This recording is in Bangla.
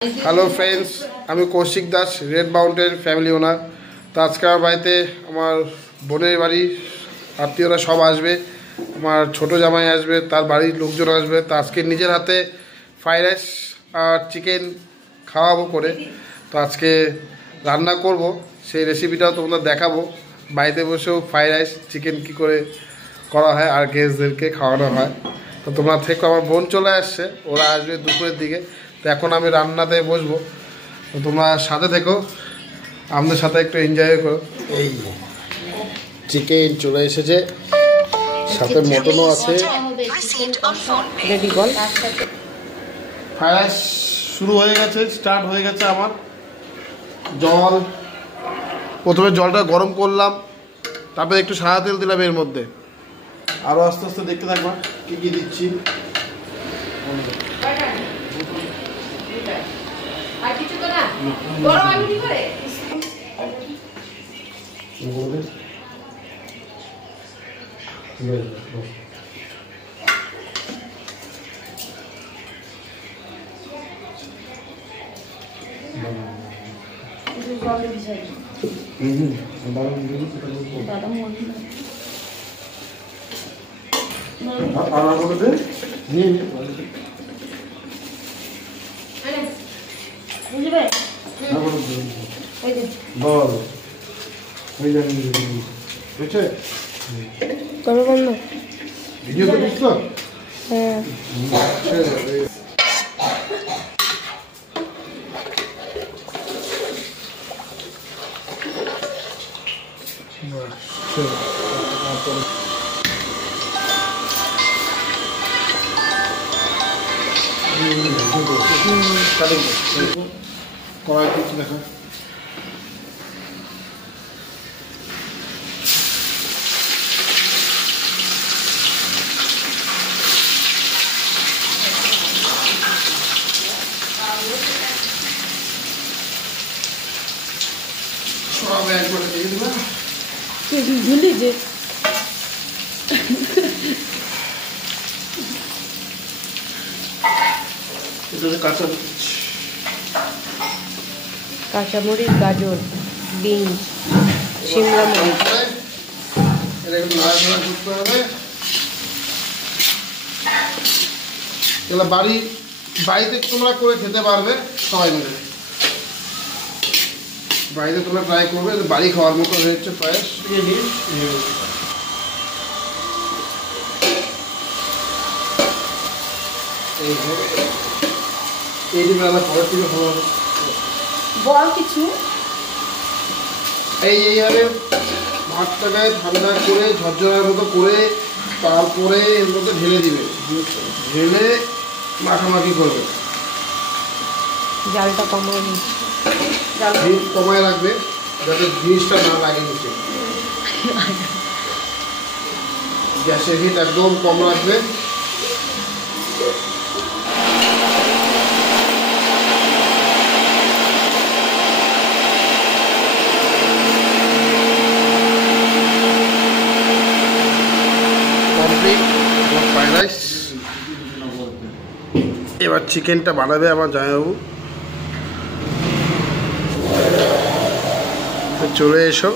हेलो फ्रेंड्स আমি Koushik Das Red Mountain family owner. তো আজকে আমার বাড়িতে আমার বোনের বাড়ি আত্মীয়রা সব আসবে, আমার ছোট জামাই আসবে, তার বাড়ির লোকজন আসবে। তো আজকে নিজের হাতে ফ্রাইড রাইস আর চিকেন খাওয়াবো করে। তো আজকে রান্না করব, সেই রেসিপিটাও তোমাদের দেখাবো। বাড়িতে বসেও ফ্রাইড রাইস চিকেন কী করে করা হয় আর গেস্টদেরকে খাওয়ানো হয়। তো তোমরা থেকে আমার বোন চলে আসছে, ওরা আসবে দুপুরের দিকে। তো এখন আমি রান্নাতে বসবো, তো তোমরা সাথে থেকো, আমাদের সাথে একটু এনজয় করো। এই চিকেন চলে এসেছে, সাথে মটনও আছে। ফ্রাইড রাইস শুরু হয়ে গেছে, স্টার্ট হয়ে গেছে আমার। জল, প্রথমে জলটা গরম করলাম, তারপরে একটু সাদা তেল দিলাম এর মধ্যে। আরও আস্তে আস্তে দেখতে থাকবা কী কী দিচ্ছি। কড়াই কিছু দেখা সব একবারে দিয়ে দিবা। ঝুলি যে কাঁচামরিচ, গাজর, বিনস, শিমলা মরিচ। এগুলো বাড়িতে তোমরা করে খেতে পারবে সবাই মিলে। বাড়িতে তোমরা ট্রাই করবে, বাড়ি খাওয়ার মতো হয়েছে পায়েস। এইভাবে ভাতটাকে ঠান্ডা করে ঝরঝরার মতো করে তারপরে এর মধ্যে ঢেলে দিবে, ঢেলে মাখামাখি করবে। জালটা কমায় হিট কমায় রাখবে যাতে জিনিসটা না লাগে নিচে। গ্যাসের হিট একদম কম রাখবে। ফ্রাইড রাইস এবার চিকেনটা বানাবে আমার জামাইবাবু। চলে এসো।